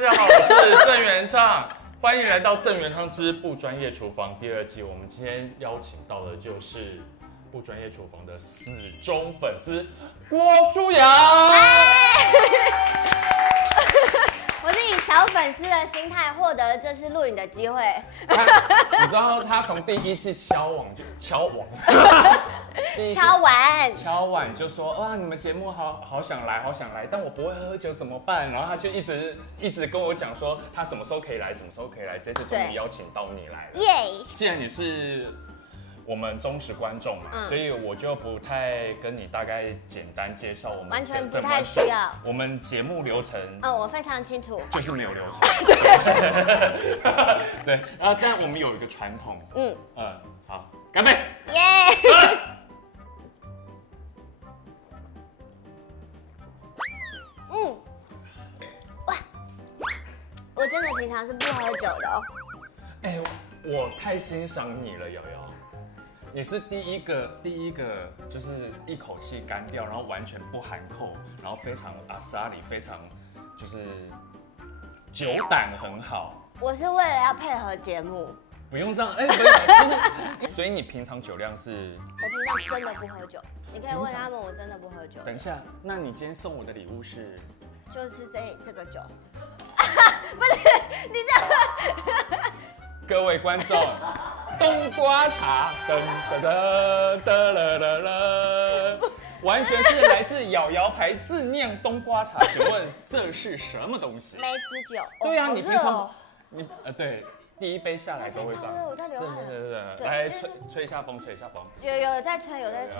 家好，我是郑元畅，欢迎来到郑元畅之不专业厨房第2季。我们今天邀请到的就是不专业厨房的死忠粉丝郭书瑶。我是以小粉丝的心态获得这次录影的机会。你知道他从第1季敲碗就说哇，你们节目好想来，好想来，但我不会喝酒怎么办？然后他就一直跟我讲说他什么时候可以来，什么时候可以来。这次终于邀请到你来了。耶！既然你是我们忠实观众嘛，所以我就不太跟你大概简单介绍我们完全不太需要我们节目流程。我非常清楚，就是没有流程。对，但我们有一个传统。好，干杯！耶！哇，我真的平常是不喝酒的哦。我太欣赏你了，瑶瑶。你是第一个就是一口气干掉，然后完全不含扣，然后非常阿萨里，非常就是酒胆很好。我是为了要配合节目。不用这样，不是，所以你平常酒量是？我平常真的不喝酒，你可以问他们，我真的不喝酒。等一下，那你今天送我的礼物是？就是这个酒。不是你这。各位观众。冬瓜茶，完全是来自瑶瑶牌自酿冬瓜茶。请问这是什么东西？梅子酒。对啊，你平常对，第1杯下来都会这样。我在流汗。对，来吹一下风，吹一下风。有在吹，有在吹。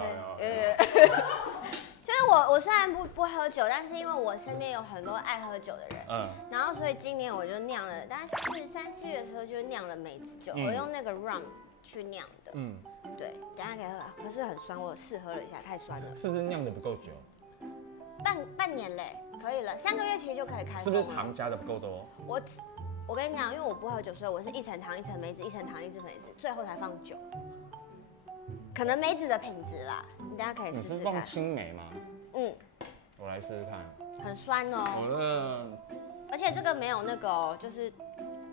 就是我虽然不喝酒，但是因为我身边有很多爱喝酒的人，然后所以今年我就酿了，大概3、4月的时候就酿了梅子酒，我用那个 rum 去酿的，对，等一下可以喝啊，可是很酸，我试喝了一下，太酸了。是不是酿的不够久？半年嘞，可以了，3个月其实就可以开封了。是不是糖加的不够多？我跟你讲，因为我不喝酒，所以我是1层糖1层梅子，1层糖1层梅子，最后才放酒。可能梅子的品质啦，你大家可以试试看。你是放青梅吗？我来试试看。很酸哦。而且这个没有那个哦，就是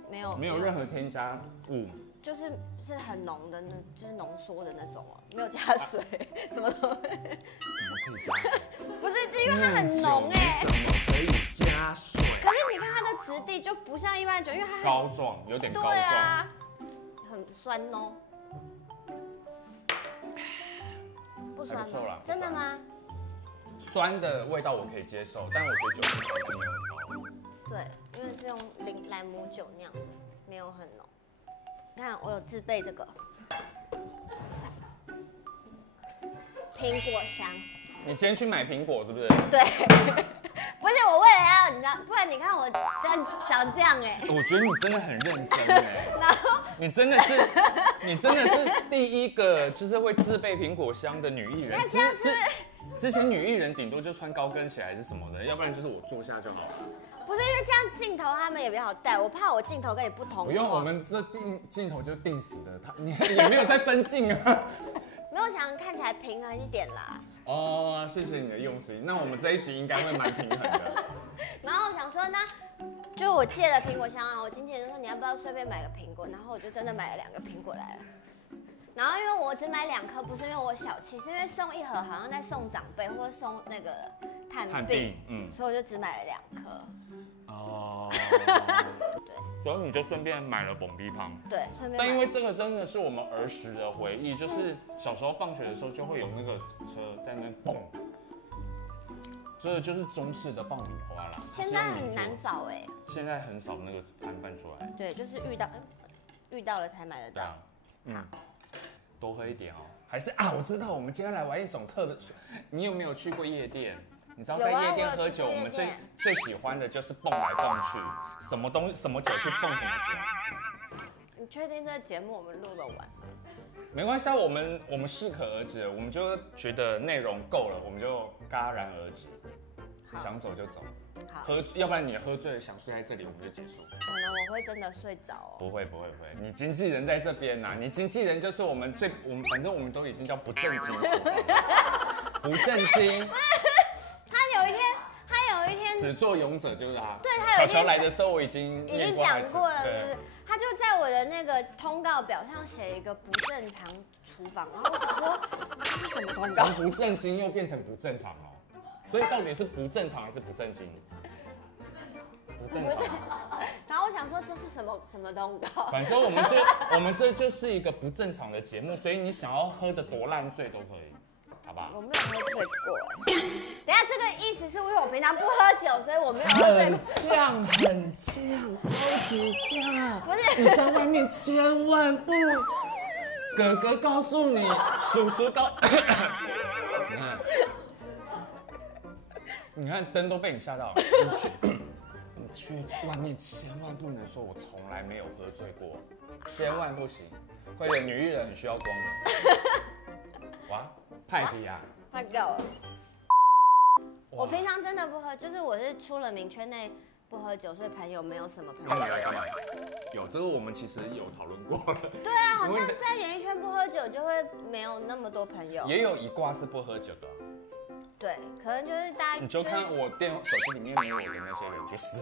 没有任何添加物。就是很浓的就是浓缩的那种哦，没有加水，怎么可以加水？不是，因为它很浓哎。怎么可以加水？可是你看它的质地就不像一般酒，因为它膏状，有点膏状。对啊，很酸哦。不酸吗？真的吗？酸的味道我可以接受，但我觉得酒精度没有很高。对，因为是用莱姆酒酿的，没有很浓。你看，我有自备这个苹果香。你今天去买苹果是不是？对，不是我为了要你知道，不然你看我长这样哎。我觉得你真的很认真哎。然后你真的是第一个就是会自备苹果香的女艺人。那这样是。之前女艺人顶多就穿高跟鞋还是什么的，要不然就是我坐下就好了。不是因为这样镜头他们也比较好带，我怕我镜头跟你不同。不用，我们这镜头就定死的，你也没有在分镜啊。没有想看起来平衡一点啦。哦，谢谢你的用心。那我们这一集应该会蛮平衡的。然后我想说，那就我借了苹果香啊，我经纪人就说你要不要顺便买个苹果，然后我就真的买了2个苹果来了。然后因为我只买2颗，不是因为我小气，是因为送1盒好像在送长辈或者送那个探病，所以我就只买了2颗。哦，对，所以你就顺便买了蹦逼胖。对，顺便。但因为这个真的是我们儿时的回忆，就是小时候放学的时候就会有那个车在那边蹦，这就是中式的爆米花啦。现在很难找哎。现在很少那个摊贩出来。对，就是遇到了才买得到。对啊，多喝一点哦。还是我知道，我们今天来玩一种特别。你有没有去过夜店？你知道在夜店喝酒，我们最喜欢的就是蹦来蹦去，什么酒去蹦什么酒。你确定这个节目我们录得完？没关系啊，我们适可而止，我们就觉得内容够了，我们就戛然而止，想走就走。好，要不然你喝醉了想睡在这里，我们就结束。可能我会真的睡着哦。不会，你经纪人在这边呐，你经纪人就是我们反正我们都已经叫不正经厨房，不正经。他有一天始作俑者就是他。对，他有巧巧来的时候我已经讲过了，就是他就在我的那个通告表上写一个不正常厨房，然后我想说这是什么通告？从不正经又变成不正常哦，所以到底是不正常还是不正经？不正常。然后我想说这是什么通告？反正我们这就是一个不正常的节目，所以你想要喝的多烂醉都可以，好吧？我没有喝醉过。等一下这个意思是因为我平常不喝酒，所以我没有喝醉过。很呛，超级呛。不是你在外面千万不，哥哥告诉你，叔叔告，你看灯都被你吓到了，你去外面千万不能说我从来没有喝醉过，千万不行，会有女艺人很需要光的。哇，派迪啊，快够了。我平常真的不喝，就是我是出了名圈内不喝酒，所以朋友没有什么朋友。那你来干嘛？有这个我们其实有讨论过了。对啊，好像在演艺圈不喝酒就会没有那么多朋友。也有一挂是不喝酒的。对，可能就是大家。你就看我手机里面没有我的那些人就是。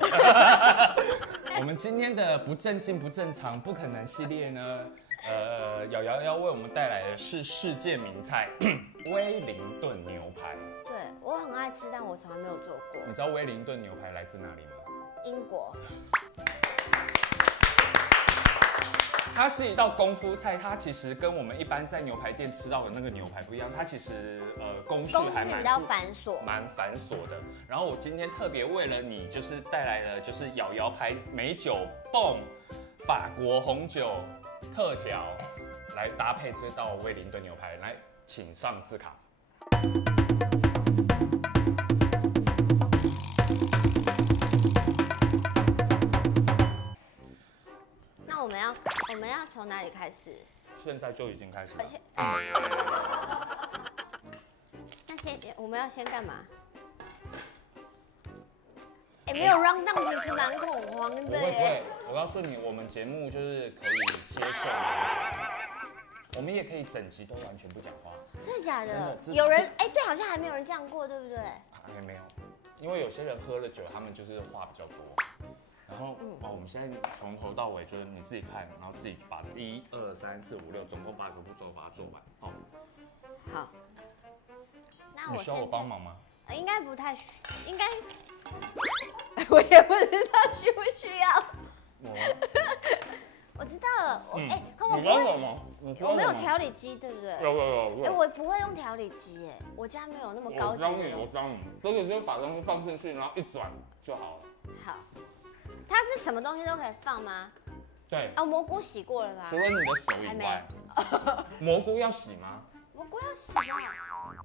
我们今天的不正经不正常不可能系列呢，瑶瑶要为我们带来的是世界名菜威灵顿牛排。对，我很爱吃，但我从来没有做过。你知道威灵顿牛排来自哪里吗？英国。它是一道功夫菜，它其实跟我们一般在牛排店吃到的那个牛排不一样，它其实工序还蛮比较繁琐，蛮繁琐的。然后我今天特别为了你，就是带来了就是瑶瑶牌美酒泵法国红酒特调，来搭配这道威灵顿牛排，来请上字卡。我们要从哪里开始？现在就已经开始了。那我们要先干嘛？没有 round down， 其实蛮恐慌的。不会，我告诉你，我们节目就是可以接受完全，我们也可以整集都完全不讲话。真的假的？有人对，好像还没有人这样过，对不对？还没有，因为有些人喝了酒，他们就是话比较多。然后我们现在从头到尾就是你自己看，然后自己把1、2、3、4、5、6总共8个步骤把它做完。好。那你需要我帮忙吗？应该不太需，应该我也不知道需不需要。我知道了，可我不会，我没有调理机，对不对？有。我不会用调理机，我家没有那么高级的。我教你，这个就是把东西放进去，然后一转就好了。好。它是什么东西都可以放吗？对。蘑菇洗过了吗？除了你的手以外。蘑菇要洗吗？蘑菇要洗吗？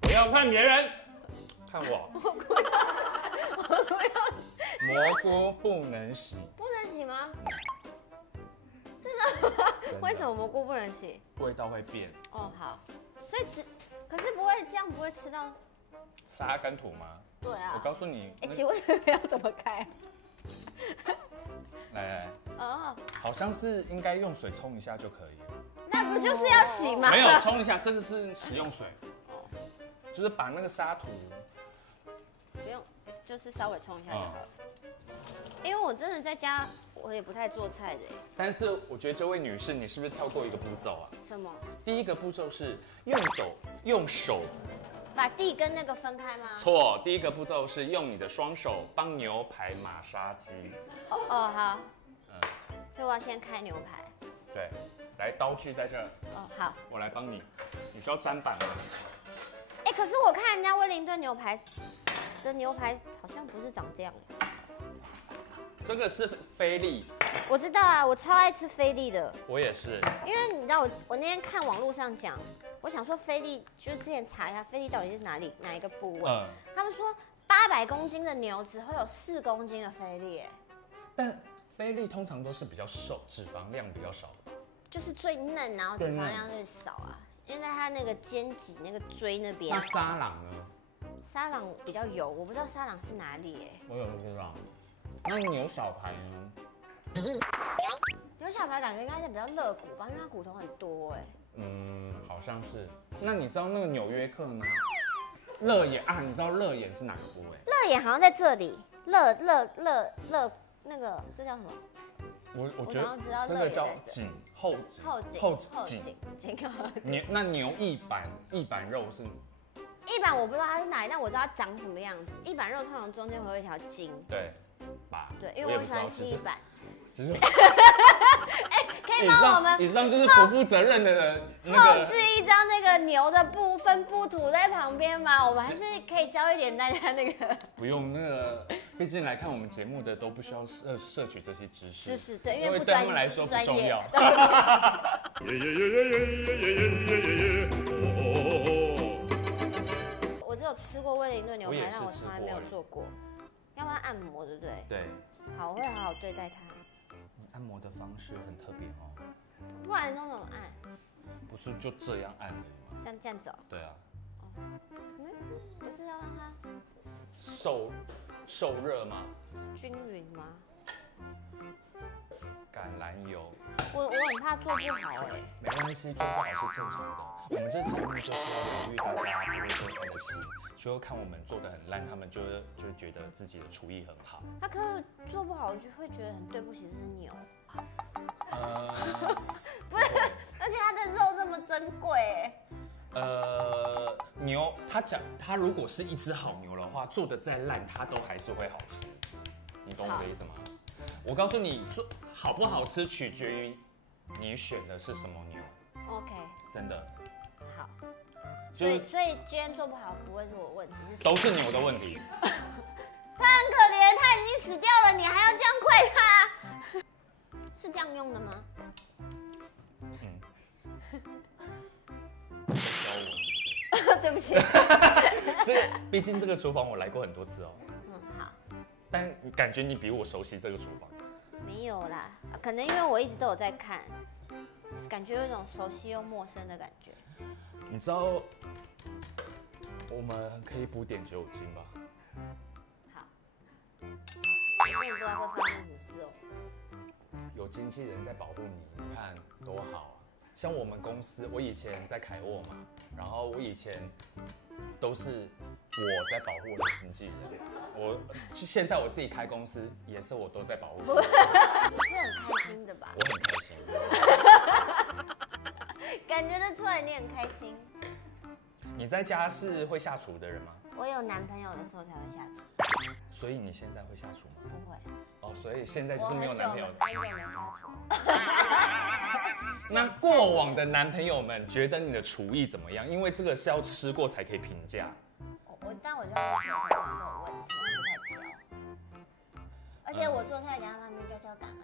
不要看别人，看我。蘑菇不能洗。不能洗吗？真的吗？为什么蘑菇不能洗？味道会变。好。所以可是不会这样，不会吃到沙跟土吗？对啊。我告诉你。请问要怎么开？来，好像是应该用水冲一下就可以了。那不就是要洗吗？没有冲一下，这个是食用水，就是把那个沙土不用，就是稍微冲一下就好了。因为我真的在家，我也不太做菜的。但是我觉得这位女士，你是不是跳过一个步骤啊？什么？第一个步骤是用手。把地跟那个分开吗？错，第一个步骤是用你的双手帮牛排马杀鸡。好。所以我要先开牛排。对，来刀具在这儿。好。我来帮你。你需要砧板吗？可是我看人家威灵顿牛排的牛排好像不是长这样。这个是菲力。我知道啊，我超爱吃菲力的。我也是。因为你知道我那天看网络上讲。我想说菲力，就是之前查一下菲力到底是哪一个部位。他们说800公斤的牛只会有4公斤的菲力，但菲力通常都是比较瘦，脂肪量比较少的。就是最嫩，然后脂肪量最少啊，因为在它那个肩脊那个椎那边。那沙朗呢？沙朗比较油，我不知道沙朗是哪里我有不知道。那牛小排呢？牛小排感觉应该是比较肋骨吧，因为它骨头很多好像是。那你知道那个纽约客吗？肋眼啊，你知道肋眼是哪个部位？肋眼好像在这里，乐那个这叫什么？我觉得知道这个叫后颈。那牛翼板肉是？翼板我不知道它是哪里，但我知道它长什么样子。翼板肉通常中间会有一条筋。对，吧？对，因为我喜欢吃翼板。其实，可以帮我们以上就是不负责任的那个。后置一张那个牛的部分布图在旁边吗？我们还是可以教一点大家那个。不用那个，毕竟来看我们节目的都不需要摄取这些知识。知识对，因为对他们来说不重要。我只有吃过威灵顿牛排，但我从来没有做过。要不然按摩，对不对？对。好，我会好好对待它。你按摩的方式很特别哦。不然都怎么按？不是就这样按而已吗？这样走。对啊。不是要让它受热吗？均匀吗？橄榄油。我很怕做不好哎。没关系，做不好是正常的。我们这节目就是要疗愈大家不会做菜的心。就看我们做的很烂，他们就觉得自己的厨艺很好。他可是做不好，我就会觉得很对不起这只牛。不是，而且它的肉这么珍贵牛，它如果是一只好牛的话，做的再烂，它都还是会好吃。你懂我的意思吗？我告诉你，做好不好吃取决于你选的是什么牛。OK。真的。好。所以今天做不好不会是我问题，都是牛的问题。他很可怜，他已经死掉了，你还要这样怪他？是这样用的吗？教我。对不起。毕竟这个厨房我来过很多次哦。好。但感觉你比我熟悉这个厨房。没有啦，可能因为我一直都有在看，感觉有一种熟悉又陌生的感觉。你知道我们可以补点酒精吧？好。我真的不知道会发生什么事哦。有经纪人在保护你，你看多好啊！像我们公司，我以前在凯沃嘛，然后我以前都是我在保护我的经纪人，现在我自己开公司，也是我都在保护。你是很开心的吧？我很开心。感觉得出来你很开心。你在家是会下厨的人吗？我有男朋友的时候才会下厨。所以你现在会下厨吗？不会。哦，所以现在就是没有男朋友。很久没下厨。那过往的男朋友们觉得你的厨艺怎么样？因为这个是要吃过才可以评价。但我觉得我做菜都有问题，他不太挑。而且我做菜给他们应该叫感恩。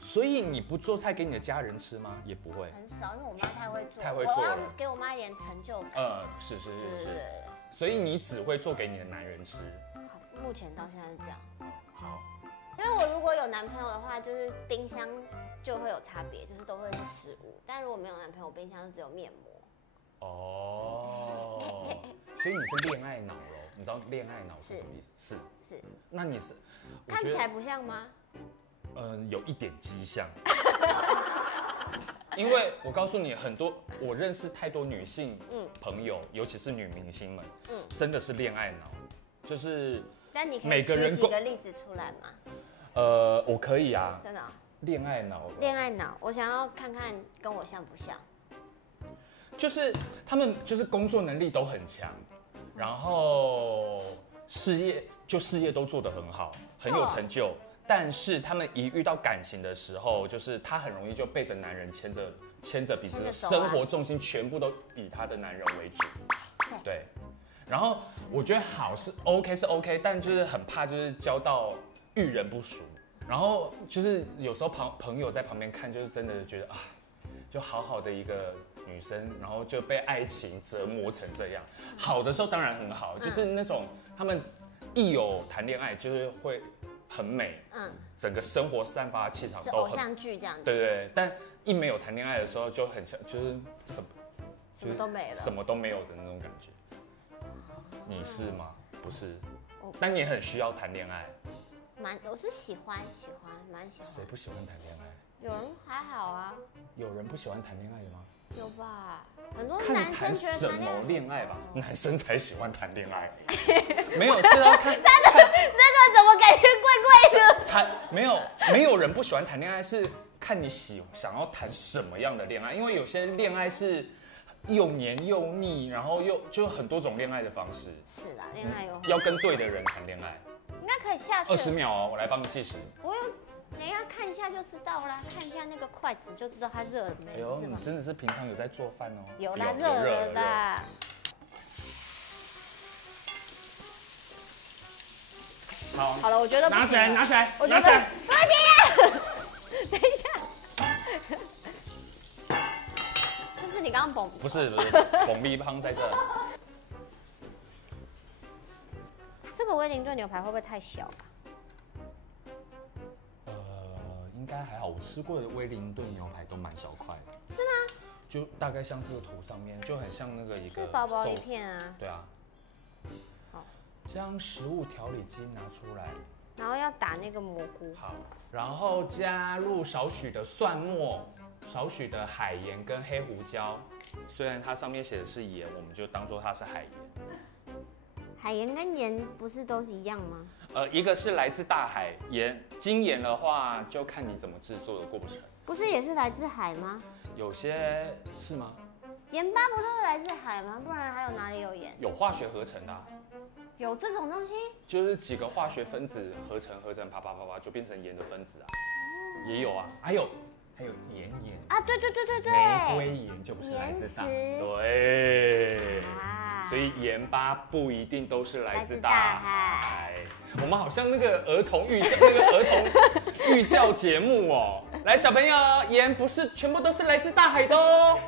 所以你不做菜给你的家人吃吗？也不会。很少，因为我妈太会做。太会做了。我要给我妈一点成就感。是。所以你只会做给你的男人吃。好，目前到现在是这样。好。因为我如果有男朋友的话，就是冰箱就会有差别，就是都会是食物。但如果没有男朋友，冰箱就只有面膜。哦。所以你是恋爱脑咯？你知道恋爱脑是什么意思？是。那你是？看起来不像吗？有一点迹象。因为我告诉你，我认识太多女性朋友，尤其是女明星们，真的是恋爱脑，就是。但你可以举几个例子出来吗？我可以啊。真的。恋爱脑。恋爱脑，我想要看看跟我像不像。就是他们就是工作能力都很强，然后事业都做得很好，很有成就。但是他们一遇到感情的时候，就是他很容易就背着男人牵着鼻子，生活重心全部都以他的男人为主。对。然后我觉得好是 OK，但就是很怕就是交到遇人不淑。然后就是有时候朋友在旁边看，就是真的觉得啊，就好好的一个女生，然后就被爱情折磨成这样。好的时候当然很好，就是那种他们一有谈恋爱就是会很美，整个生活散发的气场都很偶像剧这样子。对，但一没有谈恋爱的时候就很像就是什么都没了，什么都没有的那种感觉。你是吗？不是，但你很需要谈恋爱。我是喜欢，蛮喜欢。谁不喜欢谈恋爱？有人还好啊。有人不喜欢谈恋爱的吗？有吧？很多看男生谈什觉得谈恋爱么恋爱吧，男生才喜欢谈恋爱，没有是要看。这个怎么感觉怪怪的？才没有人不喜欢谈恋爱，是看你想要谈什么样的恋爱，因为有些恋爱是又黏又腻，然后就很多种恋爱的方式。是啦，恋爱有要跟对的人谈恋爱。应该可以下去。20秒哦，我来帮你计时。不用，等一下看一下就知道啦，看一下那个筷子就知道它热了没，哎呦，是吗？你真的是平常有在做饭哦。有啦，热了啦。好，好了，我觉得拿起来，拿起来，我觉得拿起来。不行，等一下，这是你刚刚蹦？不是，bomb B 汤在这。这个威灵顿牛排会不会太小啊？应该还好，我吃过的威灵顿牛排都蛮小块的。是吗？就大概像这个图上面，就很像那个一个是薄薄一片啊。对啊。好，将食物调理机拿出来。然后要打那个蘑菇。好，然后加入少许的蒜末、少许的海盐跟黑胡椒。虽然它上面写的是盐，我们就当做它是海盐。海盐跟盐不是都是一样吗？一个是来自大海盐，精盐的话就看你怎么制作的过程。不是也是来自海吗？有些是吗？盐巴不都是来自海吗？不然还有哪里有盐？有化学合成的、啊，有这种东西？就是几个化学分子合成，啪啪啪啪就变成盐的分子啊，也有啊，还有岩盐啊，对，玫瑰盐就不是来自大海，对。所以盐巴不一定都是来自大海。我们好像那个儿童寓教节目哦。来，小朋友，盐不是全部都是来自大海的哦。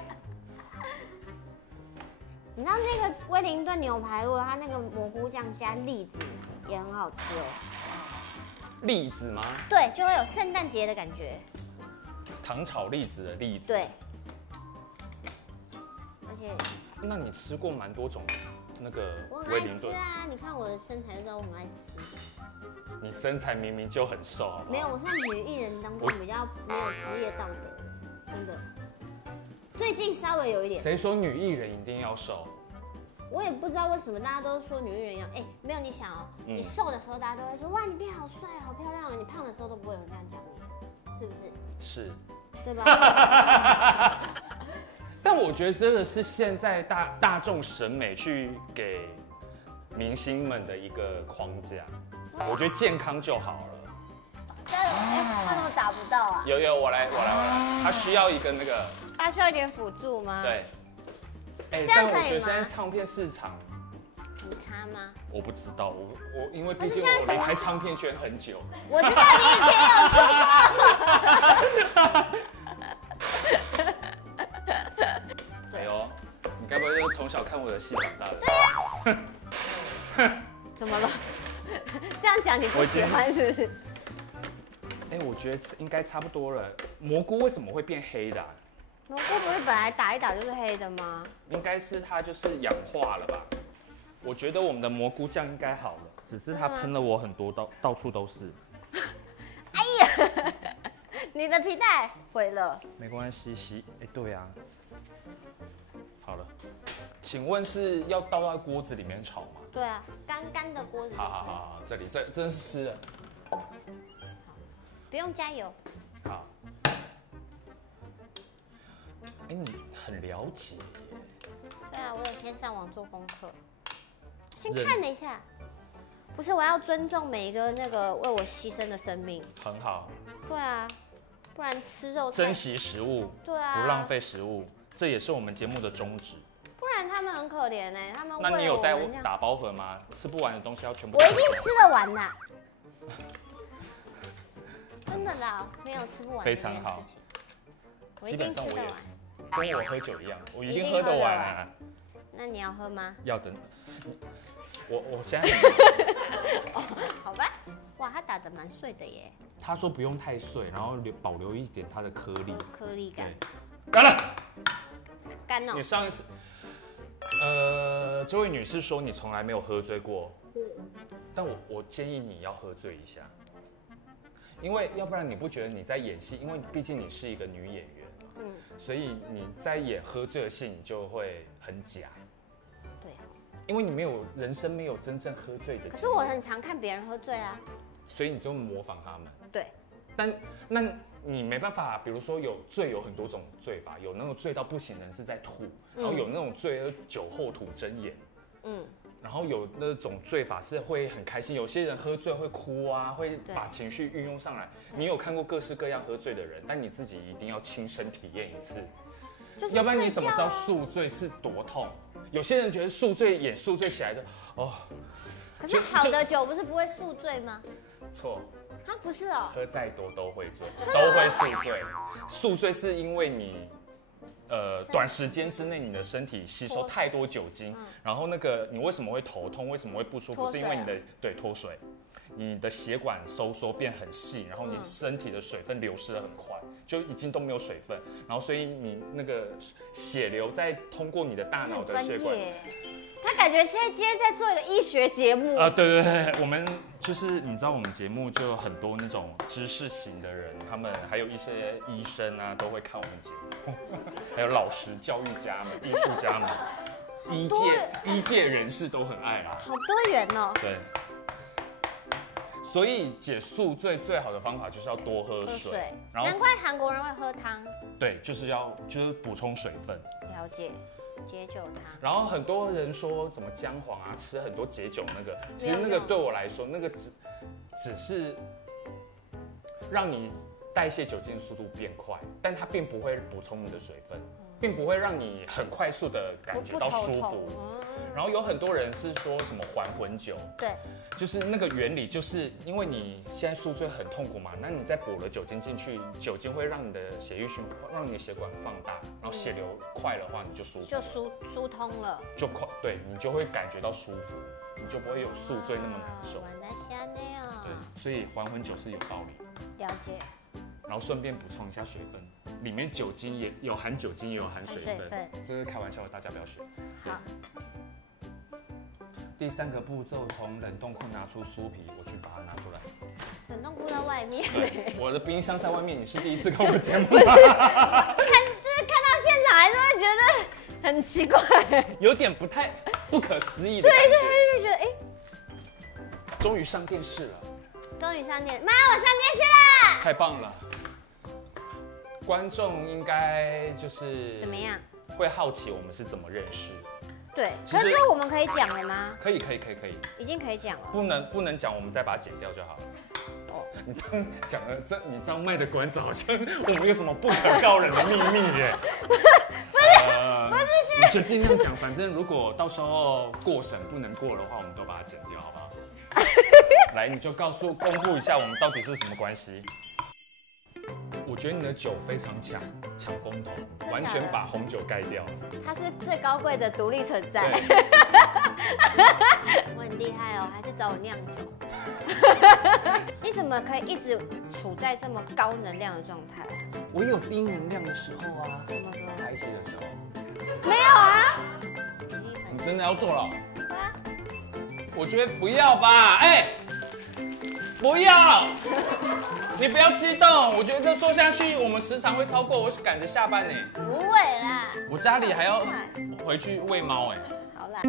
你知道那个威灵顿牛排，如果它那个蘑菇酱加栗子也很好吃哦。栗子吗？对，就会有圣诞节的感觉。糖炒栗子的栗子。对。而且。那你吃过蛮多种那个我很爱吃啊！你看我的身材就知道我很爱吃。你身材明明就很瘦，好不好？没有，我算女艺人当中比较没有职业道德的，真的。最近稍微有一点。谁说女艺人一定要瘦？我也不知道为什么大家都说女艺人要没有你想哦，你瘦的时候大家都会说哇你变好帅好漂亮哦，你胖的时候都不会有人这样讲你，是不是？是。对吧？但我觉得真的是现在大众审美去给明星们的一个框架，我觉得健康就好了。他怎么打不到啊？有，我来，他需要一个那个。他需要一点辅助吗？对。这样可以吗？但我觉得现在唱片市场很差吗？我不知道，我因为毕竟我离开唱片圈很久。我知道你以前有出过。哎呦，你该不会就是从小看我的戏长大的？对呀。怎么了？这样讲你不喜欢是不是？我觉得应该差不多了。蘑菇为什么会变黑的？蘑菇不是本来打一打就是黑的吗？应该是它就是氧化了吧？我觉得我们的蘑菇酱应该好了，只是它喷了我很多，到处都是。哎呀，你的皮带毁了。没关系，对啊。好了，请问是要倒到锅子里面炒吗？对啊，干的锅子。好，这里真是湿了。不用加油。好。你很了解耶。对啊，我有先上网做功课，先看了一下。不是，我要尊重每一个那个为我牺牲的生命。很好。对啊，不然吃肉。珍惜食物。对啊。不浪费食物，这也是我们节目的宗旨。不然他们很可怜哎，他们为那你有带打包盒吗？吃不完的东西要全部。我一定吃得完的。真的啦，没有吃不完。非常好。基本上我也是。跟我喝酒一样，我一定喝得完啊。那你要喝吗？要等。我现在。好吧。哇，他打得蛮碎的耶。他说不用太碎，然后保留一点它的颗粒。颗粒感。干了。干哦。你上一次，这位女士说你从来没有喝醉过，但我建议你要喝醉一下，因为要不然你不觉得你在演戏，因为毕竟你是一个女演员。所以你在演喝醉的戏，你就会很假。对，因为你人生没有真正喝醉的经验。可是我很常看别人喝醉啊，所以你就模仿他们。对，但那你没办法，比如说有很多种醉法，有那种醉到不省人事在吐，然后有那种醉酒后吐真言，然后有那种醉法是会很开心，有些人喝醉会哭啊，会把情绪运用上来。你有看过各式各样喝醉的人，但你自己一定要亲身体验一次，要不然你怎么知道宿醉是多痛？有些人觉得宿醉起来就哦，可是好的酒不是不会宿醉吗？错。啊，不是哦，喝再多都会醉，都会宿醉。宿醉是因为你，短时间之内你的身体吸收太多酒精，然后你为什么会头痛？为什么会不舒服？是因为你的脱水，你的血管收缩变很细，然后你身体的水分流失的很快，就已经都没有水分，然后所以你那个血流在通过你的大脑的血管。他感觉今天在做一个医学节目啊，对，我们就是你知道我们节目就有很多那种知识型的人，他们还有一些医生啊都会看我们节目，还有老师、教育家们、艺术家们、医界人士都很爱啦，好多元哦。对，所以解宿醉最好的方法就是要多喝水，然后难怪韩国人会喝汤。对，就是补充水分。了解。解酒汤，然后很多人说什么姜黄啊，吃很多解酒其实那个对我来说，那个只是让你代谢酒精的速度变快，但它并不会补充你的水分，并不会让你很快速的感觉到舒服。然后有很多人是说什么还魂酒，对，就是那个原理，就是因为你现在宿醉很痛苦嘛，那你再补了酒精进去，酒精会让你的血液循环，让你的血管放大，然后血流快的话，你就舒服，就疏通了，就快，对你就会感觉到舒服，你就不会有宿醉那么难受。对，所以还魂酒是有道理。了解。然后顺便补充一下水分，里面酒精也有含酒精，也有含水分，这是开玩笑的，大家不要学。好。第3个步骤，从冷冻库拿出酥皮，我去把它拿出来。冷冻库在外面。对，我的冰箱在外面。你是第一次看我节目吗？就是看到现场还是会觉得很奇怪，有点不可思议的感觉。对，就觉得终于上电视了。终于上电，妈，我上电视啦！太棒了。观众应该就是怎么样？会好奇我们是怎么认识。对，可是我们可以讲了吗？可以，已经可以讲了。不能讲，我们再把它剪掉就好了。哦，你这样讲了，你这样卖的关子好像我们有什么不可告人的秘密耶？不是，你就尽量讲，反正如果到时候过审不能过的话，我们都把它剪掉，好不好？来，你就公布一下我们到底是什么关系。我觉得你的酒非常抢风头，完全把红酒盖掉。它是最高贵的独立存在。我很厉害哦，还是找我酿酒。你怎么可以一直处在这么高能量的状态？我有低能量的时候啊。什么时候？拍戏的时候。没有啊。你真的要做了？我觉得不要吧，不要。你不要激动，我觉得这做下去，我们时长会超过，我是赶着下班呢。不会啦，我家里还要回去喂猫好啦。